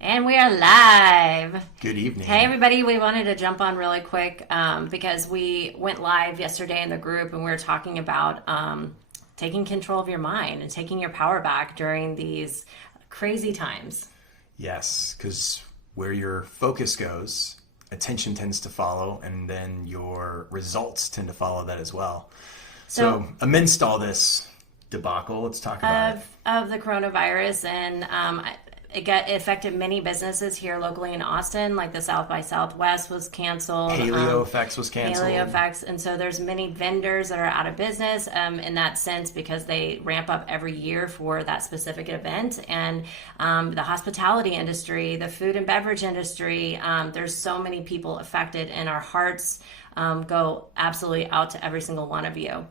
And we are live. Good evening. Hey, everybody. We wanted to jump on really quick because we went live yesterday in the group and we were talking about taking control of your mind and taking your power back during these crazy times. Yes, because where your focus goes, attention tends to follow, and then your results tend to follow that as well. So amidst all this debacle, let's talk about of the coronavirus, and it affected many businesses here locally in Austin, like the South by Southwest was canceled. Paleo Effects was canceled. Paleo Effects, and so there's many vendors that are out of business in that sense because they ramp up every year for that specific event. And the hospitality industry, the food and beverage industry, there's so many people affected, and our hearts go absolutely out to every single one of you.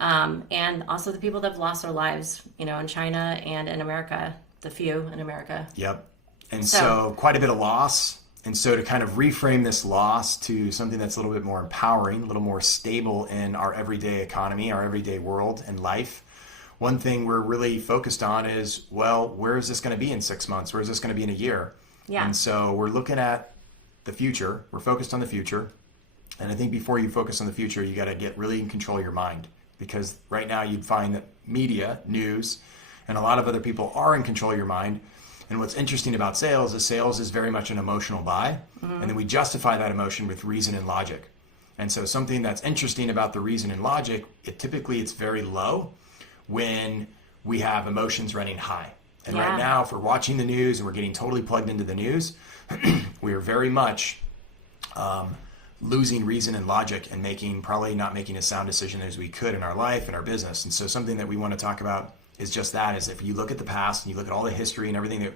And also the people that have lost their lives, in China and in America. The few in America. Yep. And so quite a bit of loss. And so to kind of reframe this loss to something that's a little bit more empowering, a little more stable in our everyday economy, our everyday world and life, one thing we're really focused on is, well, where is this going to be in 6 months? Where is this going to be in a year? Yeah. And so we're looking at the future. We're focused on the future. And I think before you focus on the future, you got to get really in control of your mind. Because right now you'd find that media, news, and a lot of other people are in control of your mind. And what's interesting about sales is very much an emotional buy. Mm-hmm. And then we justify that emotion with reason and logic. And so something that's interesting about the reason and logic, it's very low when we have emotions running high. And right now, if we're watching the news and we're getting totally plugged into the news, we are very much losing reason and logic and probably not making a sound decision as we could in our life and our business. And so something that we want to talk about is just that, is if you look at the past and you look at all the history and everything, that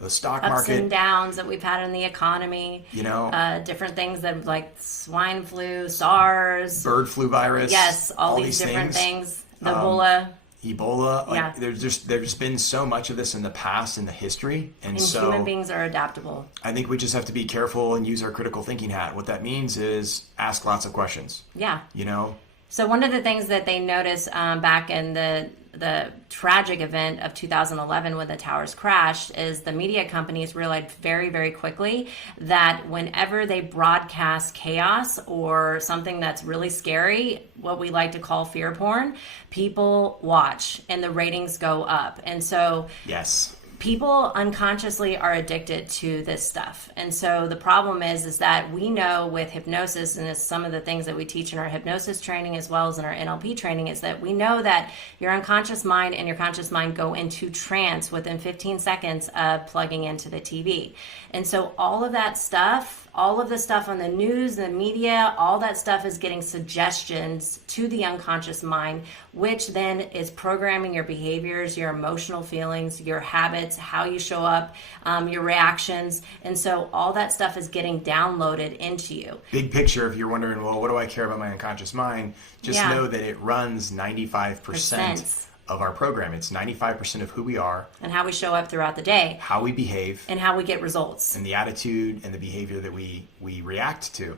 the stock market, ups and downs that we've had in the economy, different things that like swine flu, SARS, bird flu virus, yes, all these different things, the Ebola, there's just been so much of this in the past, in the history, and so human beings are adaptable. I think we just have to be careful and use our critical thinking hat. What that means is ask lots of questions. Yeah. So one of the things that they noticed back in the tragic event of 2011 when the towers crashed is the media companies realized very, very quickly that whenever they broadcast chaos or something that's really scary, what we like to call fear porn, people watch and the ratings go up. And so yes, people unconsciously are addicted to this stuff. And so the problem is that we know with hypnosis, and it's some of the things that we teach in our hypnosis training as well as in our NLP training, is that we know that your unconscious mind and your conscious mind go into trance within 15 seconds of plugging into the TV. And so all of that stuff, all of the stuff on the news, the media, all that stuff is getting suggestions to the unconscious mind, which then is programming your behaviors, your emotional feelings, your habits, how you show up, your reactions. And so all that stuff is getting downloaded into you. Big picture, if you're wondering, well, what do I care about my unconscious mind? Just know that it runs 95% of our program. It's 95% of who we are. And how we show up throughout the day. How we behave. And how we get results. And the attitude and the behavior that we react to.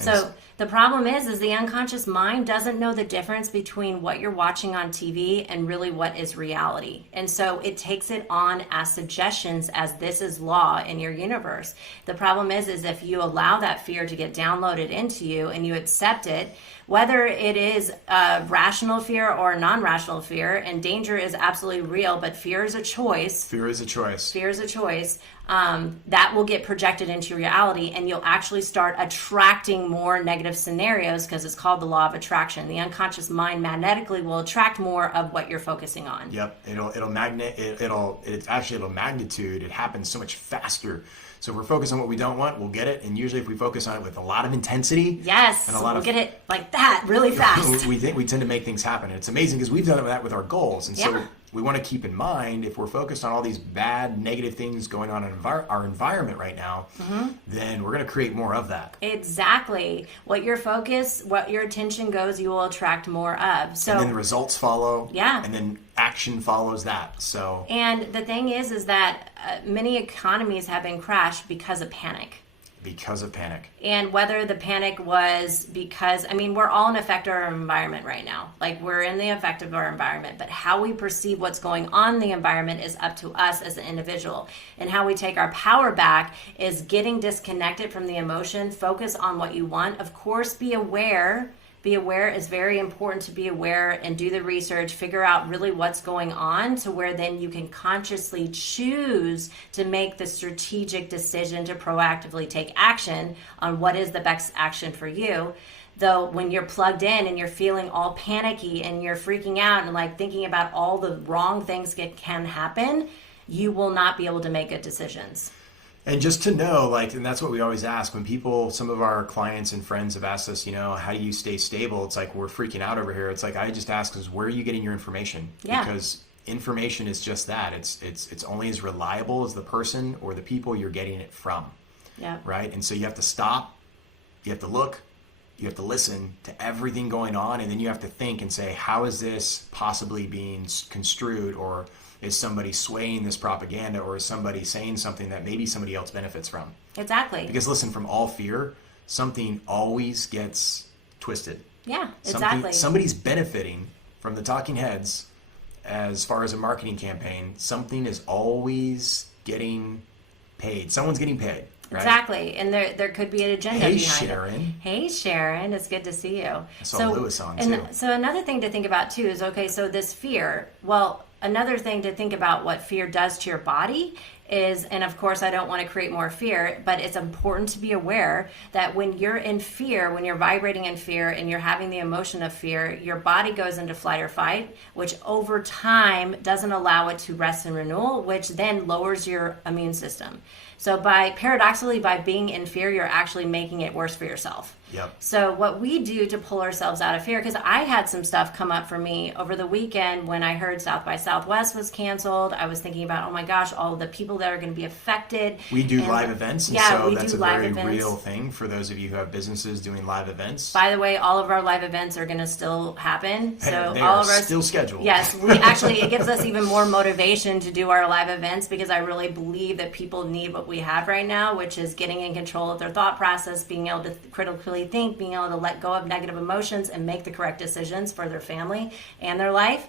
So the problem is the unconscious mind doesn't know the difference between what you're watching on TV and really what is reality. And so it takes it on as suggestions as this is law in your universe. The problem is if you allow that fear to get downloaded into you and you accept it, whether it is rational fear or non-rational fear, and danger is absolutely real, but fear is a choice. Fear is a choice. Fear is a choice. That will get projected into reality, and you'll actually start attracting more negative scenarios because it's called the law of attraction. The unconscious mind magnetically will attract more of what you're focusing on. Yep, it'll magnitude. It happens so much faster. So if we're focused on what we don't want, we'll get it. And usually if we focus on it with a lot of intensity, yes, and we'll get it like that really fast. we tend to make things happen. And it's amazing because we've done that with our goals. And so we want to keep in mind, if we're focused on all these bad, negative things going on in our environment right now, then we're going to create more of that. Exactly. What your focus, what your attention goes, you will attract more of. So, and then the results follow. Yeah. And then action follows that. And the thing is that many economies have been crashed because of panic. because of panic. And whether the panic was because, I mean, we're all an effect of our environment right now. Like, we're in the effect of our environment, but how we perceive what's going on in the environment is up to us as an individual. And how we take our power back is getting disconnected from the emotion, focus on what you want. Of course, be aware. Be aware is very important, to be aware and do the research, figure out really what's going on, to where then you can consciously choose to make the strategic decision to proactively take action on what is the best action for you. Though when you're plugged in and you're feeling all panicky and you're freaking out and like thinking about all the wrong things that can happen, you will not be able to make good decisions. And just to know, like, and that's what we always ask when people, some of our clients and friends have asked us, you know, how do you stay stable? It's like, we're freaking out over here. It's like, I just ask us, where are you getting your information? Yeah. Because information is just that. It's only as reliable as the person or the people you're getting it from. Yeah. Right. And so you have to stop, you have to look, you have to listen to everything going on. And then you have to think and say, how is this possibly being construed, or is somebody swaying this propaganda, or is somebody saying something that maybe somebody else benefits from? Exactly. Because listen, from all fear, something always gets twisted. Yeah, exactly. Somebody's benefiting from the talking heads as far as a marketing campaign. Something is always getting paid. Someone's getting paid. Right? Exactly. And there could be an agenda Hey, behind Sharon. it. Hey, Sharon. It's good to see you. I saw Lewis on, too. So another thing to think about, too, is, okay, so this fear, well, another thing to think about what fear does to your body is, and of course I don't want to create more fear, but it's important to be aware that when you're in fear, when you're vibrating in fear and you're having the emotion of fear, your body goes into flight or fight, which over time doesn't allow it to rest and renewal, which then lowers your immune system. So paradoxically, by being in fear, you're actually making it worse for yourself. Yep. So what we do to pull ourselves out of fear, because I had some stuff come up for me over the weekend when I heard South by Southwest was canceled. I was thinking about, oh my gosh, all of the people that are going to be affected. We do live events, and yeah, so we that's do a live very events. real thing for those of you who have businesses doing live events. By the way, all of our live events are going to still happen. So they all are of our still scheduled. Yes, we actually, it gives us even more motivation to do our live events, because I really believe that people need what we have right now, which is getting in control of their thought process, being able to critically think, being able to let go of negative emotions and make the correct decisions for their family and their life.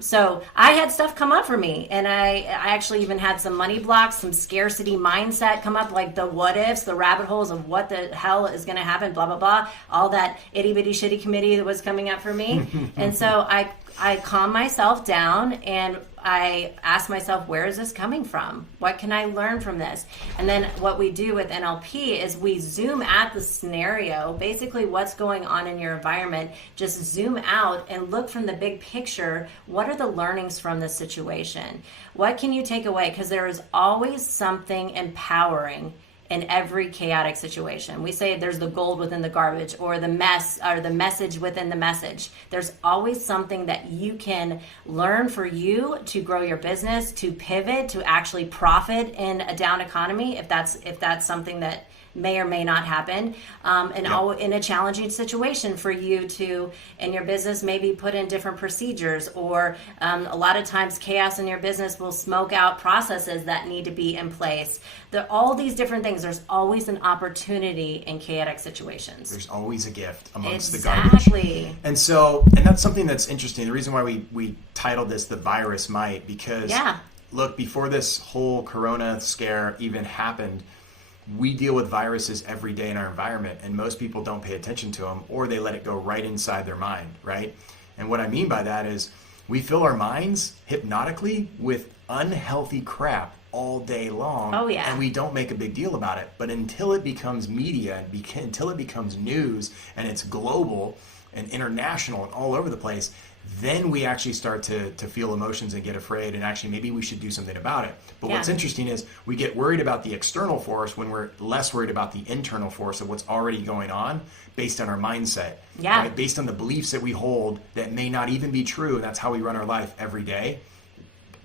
So I had stuff come up for me, and I actually even had some money blocks, some scarcity mindset come up, like the what ifs, the rabbit holes of what the hell is going to happen, blah, blah, blah, all that itty bitty shitty committee that was coming up for me. And so I calmed myself down and I asked myself, where is this coming from? What can I learn from this? And then what we do with NLP is we zoom at the scenario, basically what's going on in your environment, just zoom out and look from the big picture. What are the learnings from this situation? What can you take away? Because there is always something empowering in every chaotic situation. We say there's the gold within the garbage, or the mess, or the message within the message. There's always something that you can learn for you to grow your business, to pivot, to actually profit in a down economy, if that's something that may or may not happen, in a challenging situation for you to, in your business, maybe put in different procedures, or a lot of times chaos in your business will smoke out processes that need to be in place. All these different things, there's always an opportunity in chaotic situations. There's always a gift amongst the Exactly. garbage. And so, and that's something that's interesting. The reason why we titled this The Virus Might, because look, before this whole corona scare even happened, we deal with viruses every day in our environment, and most people don't pay attention to them, or they let it go right inside their mind, right? And what I mean by that is we fill our minds hypnotically with unhealthy crap all day long. Oh, yeah. And we don't make a big deal about it. But until it becomes media, until it becomes news, and it's global and international and all over the place, then we actually start to feel emotions and get afraid, and actually maybe we should do something about it. But what's interesting is we get worried about the external force when we're less worried about the internal force of what's already going on based on our mindset, right? Based on the beliefs that we hold that may not even be true, and that's how we run our life every day,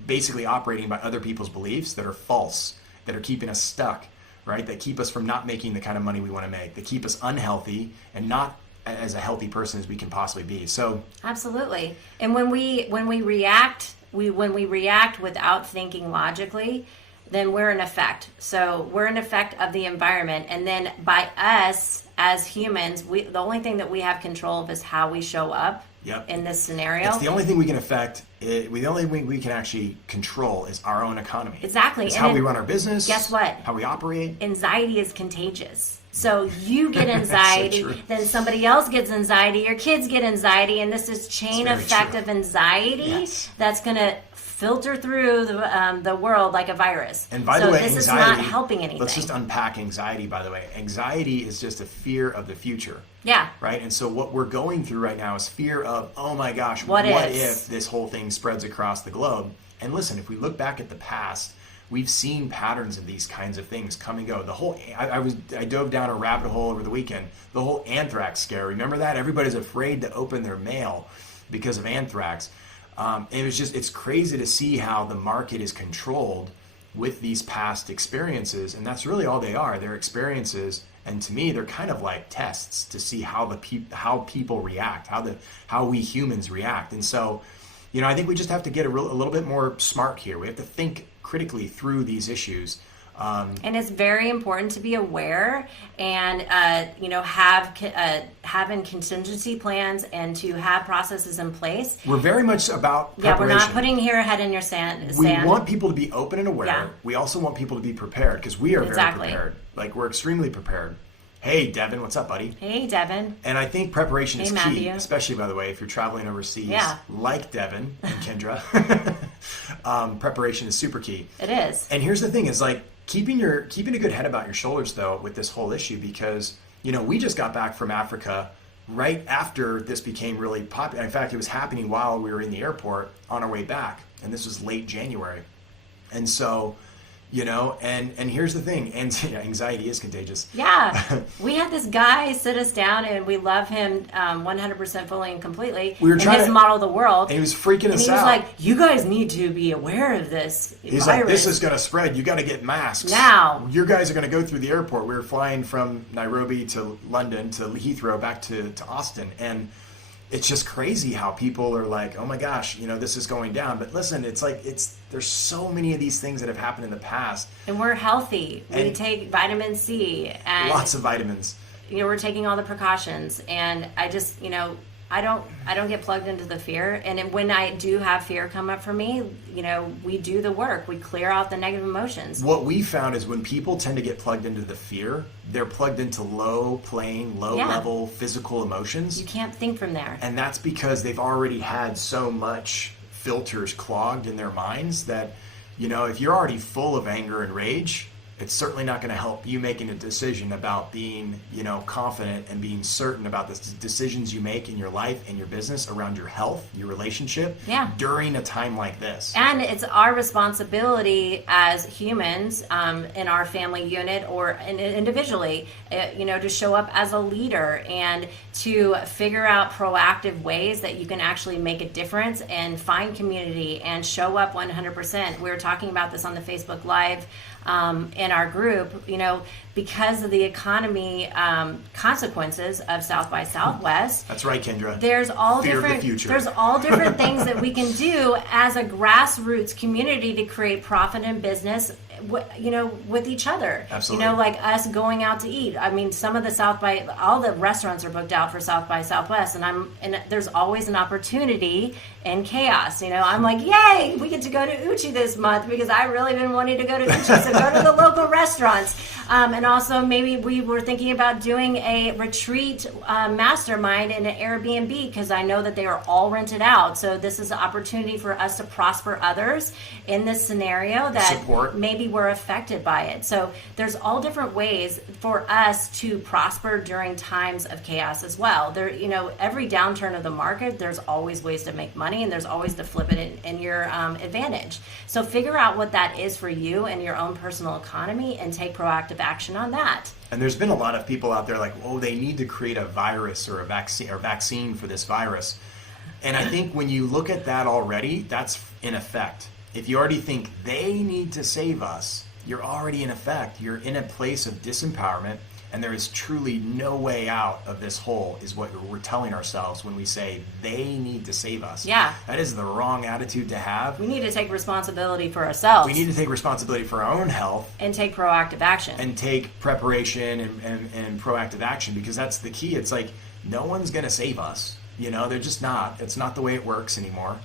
basically operating by other people's beliefs that are false, that are keeping us stuck, right? That keep us from not making the kind of money we want to make, that keep us unhealthy and not as a healthy person as we can possibly be. So absolutely. And when we react without thinking logically, then we're an effect. So we're an effect of the environment. And then by us as humans, the only thing that we have control of is how we show up in this scenario. It's the only thing we can affect. The only thing we can actually control is our own economy. Exactly. It's how we run our business. Guess what? How we operate. Anxiety is contagious. So you get anxiety, so then somebody else gets anxiety, your kids get anxiety, and this is chain effect of anxiety that's going to filter through the world like a virus. And by the way, this anxiety, is not helping anything. Let's just unpack anxiety, by the way. Anxiety is just a fear of the future. Yeah. Right? And so what we're going through right now is fear of, oh my gosh, what if this whole thing spreads across the globe? And listen, if we look back at the past, we've seen patterns of these kinds of things come and go. The whole I dove down a rabbit hole over the weekend. The whole anthrax scare. Remember that? Everybody's afraid to open their mail because of anthrax. And it's crazy to see how the market is controlled with these past experiences, and that's really all they are. They're experiences, and to me, they're kind of like tests to see how people react, how we humans react. And so, I think we just have to get a little bit more smart here. We have to think critically through these issues. And it's very important to be aware and, having contingency plans and to have processes in place. We're very much about preparation. Yeah, we're not putting your head in your sand. We want people to be open and aware. Yeah. We also want people to be prepared because we are very prepared. Like, we're extremely prepared. Hey, Devin, what's up, buddy? Hey, Devin. And I think preparation is key, Matthew. especially, by the way, if you're traveling overseas, like Devin and Kendra. Preparation is super key. It is. And here's the thing is, like, keeping a good head about your shoulders, though, with this whole issue, because, we just got back from Africa right after this became really popular. In fact, it was happening while we were in the airport on our way back, and this was late January. And so, and here's the thing, anxiety is contagious. Yeah. We had this guy sit us down, and we love him 100% fully and completely. We were trying to model the world. And he was freaking us out. And he was like, you guys need to be aware of this He's virus. like, this is going to spread. You got to get masks. Now. You guys are going to go through the airport. We were flying from Nairobi to London to Heathrow back to Austin. And it's just crazy how people are like, oh my gosh, this is going down. But listen, there's so many of these things that have happened in the past. And we're healthy. We take vitamin C. And lots of vitamins. We're taking all the precautions. And I just, I don't get plugged into the fear. And when I do have fear come up for me, we do the work. We clear out the negative emotions. What we found is when people tend to get plugged into the fear, they're plugged into low level physical emotions. You can't think from there. And that's because they've already had so much filters clogged in their minds that, if you're already full of anger and rage, it's certainly not going to help you making a decision about being, confident and being certain about the decisions you make in your life and your business around your health, your relationship during a time like this. And it's our responsibility as humans in our family unit or individually, to show up as a leader and to figure out proactive ways that you can actually make a difference and find community and show up 100%. We were talking about this on the Facebook Live in our group, because of the economy consequences of South by Southwest. That's right, Kendra. There's all Fear different. of the future. There's all different things that we can do as a grassroots community to create profit and business. With each other. Absolutely. Like us going out to eat. I mean, some of the all the restaurants are booked out for South by Southwest, and there's always an opportunity in chaos. I'm like, yay, we get to go to Uchi this month because I really been wanting to go to Uchi. So go to the local restaurants. And also maybe we were thinking about doing a retreat mastermind in an Airbnb because I know that they are all rented out. So this is an opportunity for us to prosper others in this scenario that maybe we're affected by it. So there's all different ways for us to prosper during times of chaos as well. There, every downturn of the market, there's always ways to make money and there's always to flip it in your advantage. So figure out what that is for you and your own personal economy and take proactive action on that. And there's been a lot of people out there like, oh, they need to create a virus or a vaccine for this virus. And I think when you look at that already, that's in effect. If you already think they need to save us, you're already in effect. You're in a place of disempowerment. And there is truly no way out of this hole, is what we're telling ourselves when we say they need to save us. Yeah. That is the wrong attitude to have. We need to take responsibility for ourselves. We need to take responsibility for our own health and take proactive action. and take preparation and proactive action, because that's the key. It's like no one's going to save us. You know, they're just not. It's not the way it works anymore.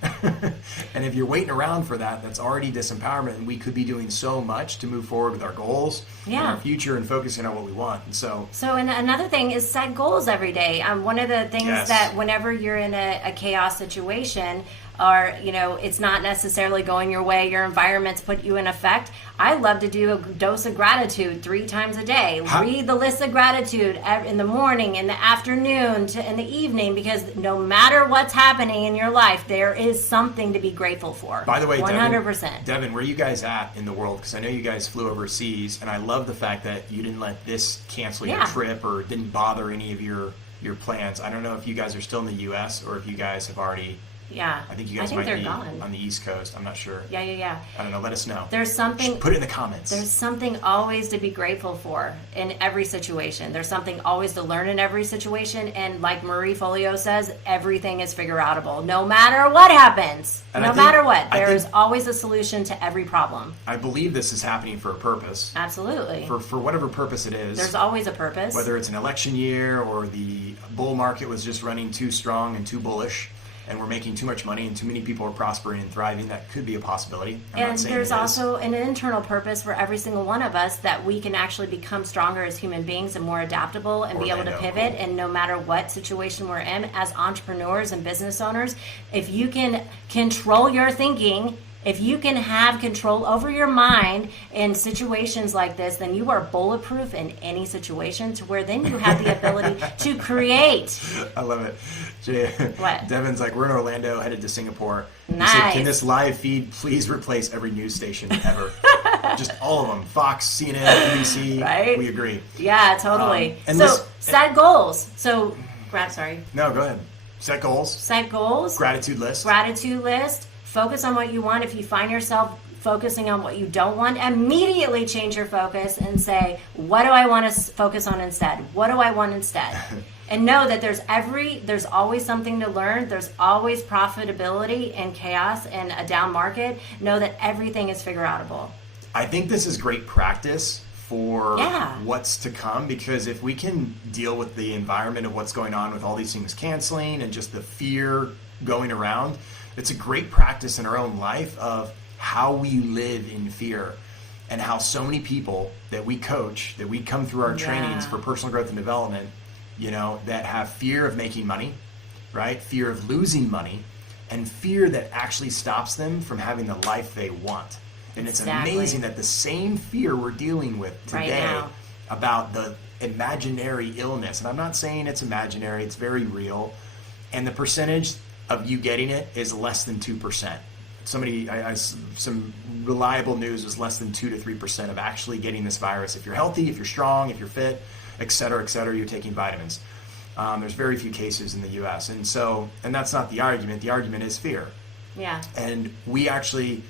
And if you're waiting around for that, that's already disempowerment. And we could be doing so much to move forward with our goals and our future and focusing on what we want. And so and another thing is set goals every day. One of the things that whenever you're in a chaos situation, or, you know, it's not necessarily going your way, your environment's put you in effect. I love to do a dose of gratitude 3 times a day. Read the list of gratitude in the morning, in the afternoon, in the evening, because no matter what's happening in your life, there is something to be grateful for. By the way, 100%. Devin, where are you guys at in the world? Because I know you guys flew overseas, and I love the fact that you didn't let this cancel your trip or didn't bother any of your plans. I don't know if you guys are still in the U.S. or if you guys have already... Yeah. I think you guys might they're be gone on the East Coast. I'm not sure. Yeah. I don't know. Let us know. There's something... Just put it in the comments. There's something always to be grateful for in every situation. There's something always to learn in every situation. And like Marie Folio says, everything is figure-outable. No matter what happens. No matter what. There is always a solution to every problem. I believe this is happening for a purpose. Absolutely. For whatever purpose it is. There's always a purpose. Whether it's an election year or the bull market was just running too strong and too bullish, and we're making too much money and too many people are prospering and thriving, that could be a possibility. And there's also an internal purpose for every single one of us, that we can actually become stronger as human beings and more adaptable and be able to pivot. And no matter what situation we're in, as entrepreneurs and business owners, if you can control your thinking, if you can have control over your mind in situations like this, then you are bulletproof in any situation, to where then you have the ability to create. I love it. What? Devin's like, we're in Orlando, headed to Singapore. Nice. He said, can this live feed please replace every news station ever? Just all of them. Fox, CNN, NBC. Right? We agree. Yeah, totally. And set goals. So, sorry. No, go ahead. Set goals. Set goals. Gratitude list. Gratitude list. Focus on what you want. If you find yourself focusing on what you don't want, immediately change your focus and say, what do I want to focus on instead? What do I want instead? And know that there's always something to learn. There's always profitability in chaos and a down market. Know that everything is figure-outable. I think this is great practice for what's to come, because if we can deal with the environment of what's going on with all these things canceling and just the fear going around, it's a great practice in our own life of how we live in fear, and how so many people that we coach, that we come through our trainings for personal growth and development, you know, that have fear of making money, right? Fear of losing money, and fear that actually stops them from having the life they want. And it's amazing that the same fear we're dealing with today about the imaginary illness, and I'm not saying it's imaginary, it's very real, and the percentage of you getting it is less than 2%. Some reliable news was less than 2 to 3% of actually getting this virus. If you're healthy, if you're strong, if you're fit, et cetera, you're taking vitamins. There's very few cases in the U.S. And that's not the argument. The argument is fear. Yeah. And we actually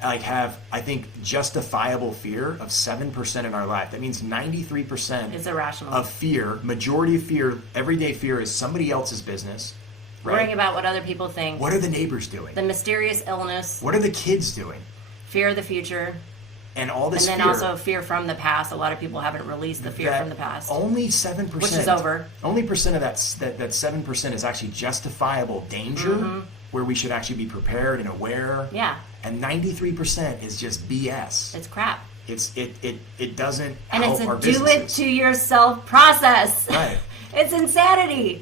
have, I think, justifiable fear of 7% in our life. That means 93% is irrational. Of fear, majority of fear, everyday fear, is somebody else's business. Right? Worrying about what other people think. What are the neighbors doing? The mysterious illness. What are the kids doing? Fear of the future. And all this fear. And then also fear from the past. A lot of people haven't released the fear from the past. Only 7%. Which is over. Only percent of that 7% is actually justifiable danger, where we should actually be prepared and aware. Yeah. And 93% is just BS. It's crap. It doesn't and help our businesses. And it's a do-it-to-yourself process. Right. It's insanity.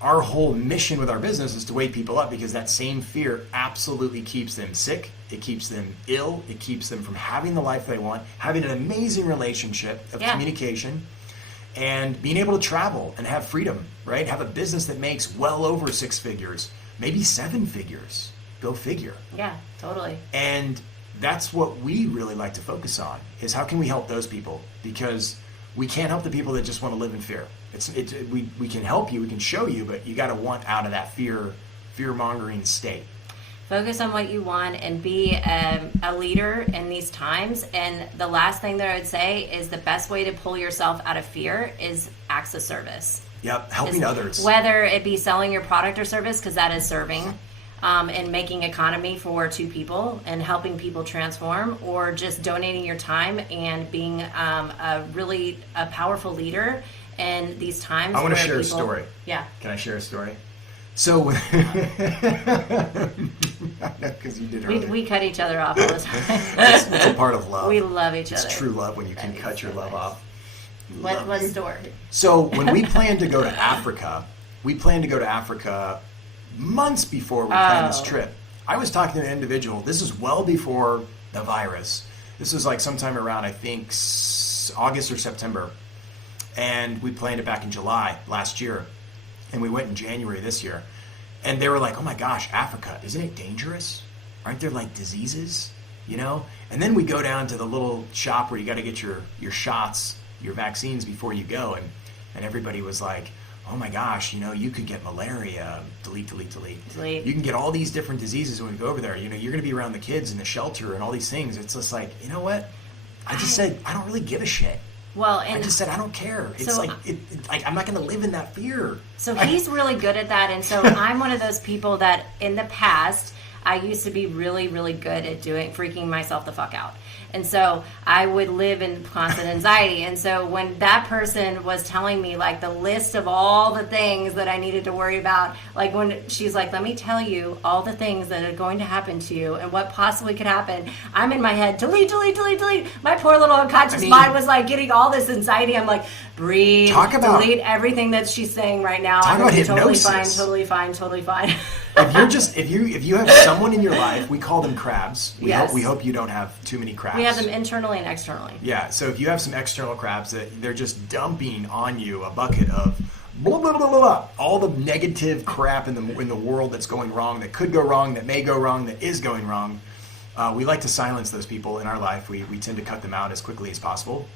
Our whole mission with our business is to wake people up, because that same fear absolutely keeps them sick. It keeps them ill. It keeps them from having the life they want, having an amazing relationship of communication, and being able to travel and have freedom, right? Have a business that makes well over 6 figures, maybe 7 figures. Go figure. Yeah, totally. And that's what we really like to focus on, is how can we help those people? Because we can't help the people that just want to live in fear. We can help you, we can show you, but you got to want out of that fear-mongering state. Focus on what you want and be a leader in these times. And the last thing that I would say is the best way to pull yourself out of fear is acts of service. Yep, helping others. Whether it be selling your product or service, because that is serving, and making economy for two people and helping people transform, or just donating your time and being a powerful leader in these times. I want to share a story. Yeah. Can I share a story? So, because you did earlier. We cut each other off all the time. It's a part of love. We love each other. It's true love when you can cut your love off. What story? So when we planned to go to Africa, months before we planned this trip. I was talking to an individual. This is well before the virus. This was like sometime around, I think, August or September. And we planned it back in July last year. And we went in January this year. And they were like, oh my gosh, Africa, isn't it dangerous? Aren't there like diseases? You know? And then we go down to the little shop where you got to get your shots, your vaccines before you go. And everybody was like, oh my gosh, you know, you could get malaria, delete. You can get all these different diseases when we go over there. You know, you're going to be around the kids in the shelter and all these things. It's just like, you know what? I just said, I don't really give a shit. Well, and I just said, I don't care. It's so, like I'm not going to live in that fear. So he's really good at that. And so I'm one of those people that in the past, I used to be really, really good at freaking myself the fuck out. And so I would live in constant anxiety. And so when that person was telling me like the list of all the things that I needed to worry about, like when she's like, let me tell you all the things that are going to happen to you and what possibly could happen, I'm in my head, delete. My poor little unconscious mind was like getting all this anxiety. I'm like, breathe, delete everything that she's saying right now. I'm totally hypnosis. totally fine. if you have someone in your life, we call them crabs. We hope you don't have too many crabs. We have them internally and externally. Yeah, so if you have some external crabs that they're just dumping on you a bucket of blah blah blah blah, all the negative crap in the world that's going wrong, that could go wrong, that may go wrong, that is going wrong. We like to silence those people in our life. We tend to cut them out as quickly as possible.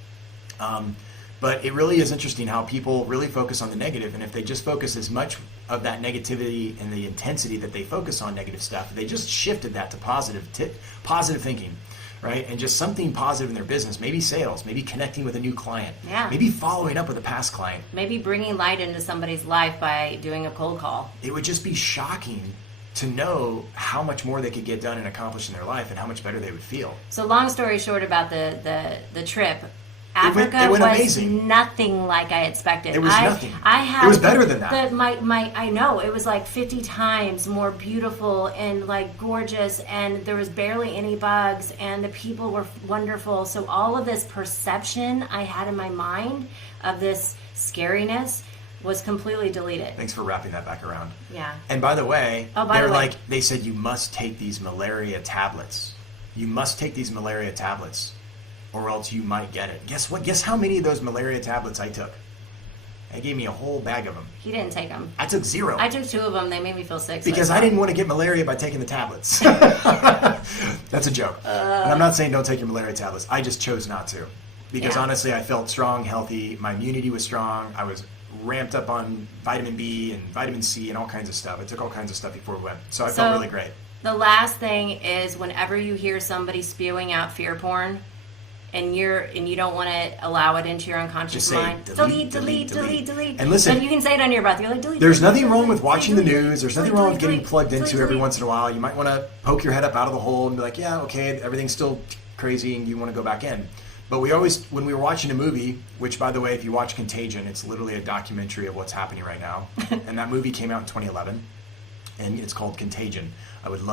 But it really is interesting how people really focus on the negative, and if they just focus as much of that negativity and the intensity that they focus on negative stuff, they just shifted that to positive thinking, right? And just something positive in their business, maybe sales, maybe connecting with a new client, maybe following up with a past client. Maybe bringing light into somebody's life by doing a cold call. It would just be shocking to know how much more they could get done and accomplish in their life and how much better they would feel. So long story short about the trip, Africa it went was amazing. Nothing like I expected. It was nothing. It was better than that. I know it was like 50 times more beautiful and like gorgeous, and there was barely any bugs, and the people were wonderful. So all of this perception I had in my mind of this scariness was completely deleted. Thanks for wrapping that back around. Yeah. And by the way, they said you must take these malaria tablets. You must take these malaria tablets, or else you might get it. Guess what? Guess how many of those malaria tablets I took? They gave me a whole bag of them. He didn't take them. I took 0. I took 2 of them. They made me feel sick. Because I didn't want to get malaria by taking the tablets. That's a joke. And I'm not saying don't take your malaria tablets. I just chose not to. Because honestly, I felt strong, healthy. My immunity was strong. I was ramped up on vitamin B and vitamin C and all kinds of stuff. I took all kinds of stuff before we went. So I felt really great. The last thing is whenever you hear somebody spewing out fear porn, and you don't want to allow it into your unconscious mind. Delete. And listen, but you can say it under your breath. You're like, delete. There's nothing wrong with watching the news. There's nothing wrong with getting plugged into every once in a while. You might want to poke your head up out of the hole and be like, yeah, okay, everything's still crazy, and you want to go back in. But we always, when we were watching a movie, which by the way, if you watch Contagion, it's literally a documentary of what's happening right now. And that movie came out in 2011, and it's called Contagion. I would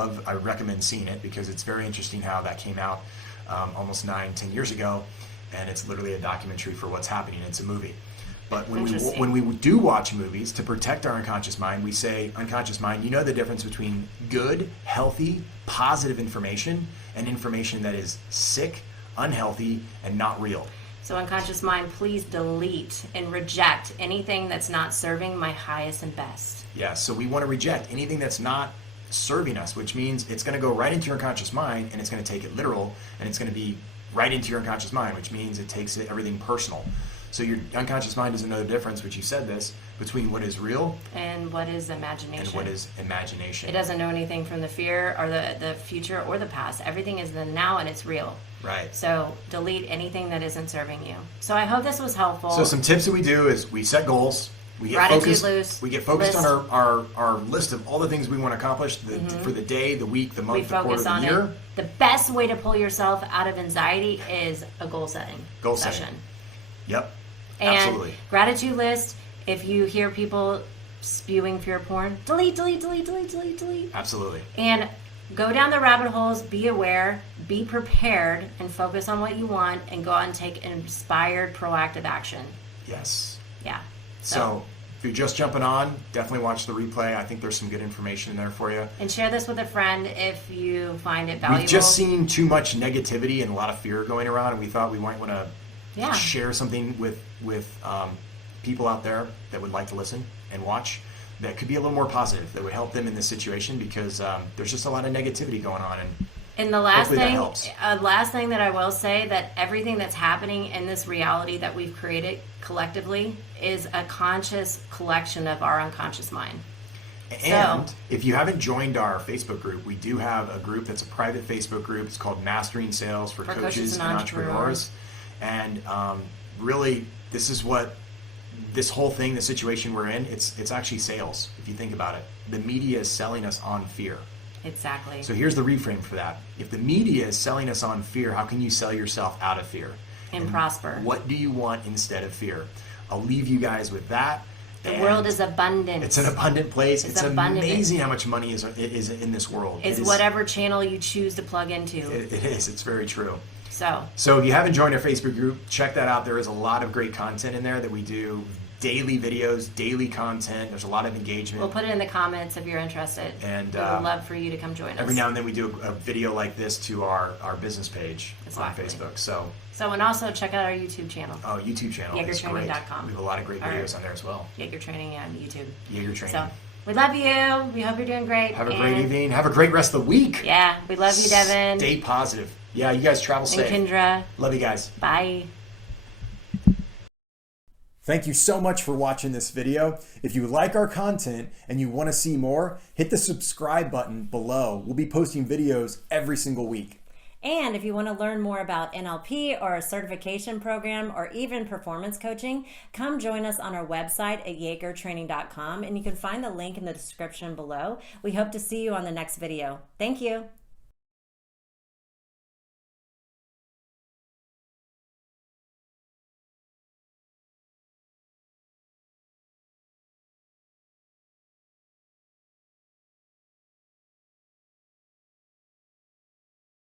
recommend seeing it because it's very interesting how that came out almost 9-10 years ago, and it's literally a documentary for what's happening. It's a movie. But when we do watch movies, to protect our unconscious mind, we say, unconscious mind, you know the difference between good, healthy, positive information and information that is sick, unhealthy, and not real. So unconscious mind, please delete and reject anything that's not serving my highest and best. Yeah, so we want to reject anything that's not serving us, which means it's going to go right into your unconscious mind, and it's going to take it literal, and it's going to be right into your unconscious mind, which means it takes everything personal. So your unconscious mind doesn't know the difference, but you said this, between what is real And what is imagination? and what is imagination. It doesn't know anything from the fear or the future or the past. Everything is the now and it's real. Right. So delete anything that isn't serving you. So I hope this was helpful. So some tips that we do is we set goals. We get Gratitude focused. We get focused list. on our list of all the things we want to accomplish for the day, the week, the we month, the quarter, focus the on year. it. The best way to pull yourself out of anxiety is a goal setting Goal session. setting. Yep. And Absolutely. gratitude list. If you hear people spewing fear porn, delete, delete, delete, delete, delete, delete. Absolutely. And go down the rabbit holes, be aware, be prepared, and focus on what you want, and go out and take inspired, proactive action. Yes. Yeah. So if you're just jumping on, definitely watch the replay. I think there's some good information in there for you. And share this with a friend if you find it valuable. We've just seen too much negativity and a lot of fear going around, and we thought we might want to share something with people out there that would like to listen and watch that could be a little more positive, that would help them in this situation, because there's just a lot of negativity going on. And the last hopefully that helps. last thing that I will say, that everything that's happening in this reality that we've created collectively is a conscious collection of our unconscious mind. And if you haven't joined our Facebook group, we do have a group that's a private Facebook group. It's called Mastering Sales for Coaches and Entrepreneurs. And really, this is what this whole thing, the situation we're in, it's actually sales, if you think about it. The media is selling us on fear. Exactly. So here's the reframe for that. If the media is selling us on fear, how can you sell yourself out of fear? And prosper. What do you want instead of fear? I'll leave you guys with that. The world is abundant. It's an abundant place. It's abundant. amazing how much money is in this world. It's whatever channel you choose to plug into. It is. It's very true. So if you haven't joined our Facebook group, check that out. There is a lot of great content in there that we do. Daily videos, daily content. There's a lot of engagement. We'll put it in the comments if you're interested. And we would love for you to come join us. Every now and then we do a video like this to our business page on Facebook. So and also check out our YouTube channel. Oh, YouTube channel. It's great. Jaegertraining.com. We have a lot of great videos on there as well. Jaeger Training on YouTube. Jaeger Training. So we love you. We hope you're doing great. Have a great evening. Have a great rest of the week. Yeah, we love you, Devin. Stay positive. Yeah, you guys travel safe. And Kendra. Love you guys. Bye. Thank you so much for watching this video. If you like our content and you want to see more, hit the subscribe button below. We'll be posting videos every single week. And if you want to learn more about NLP or a certification program or even performance coaching, come join us on our website at jaegertraining.com, and you can find the link in the description below. We hope to see you on the next video. Thank you.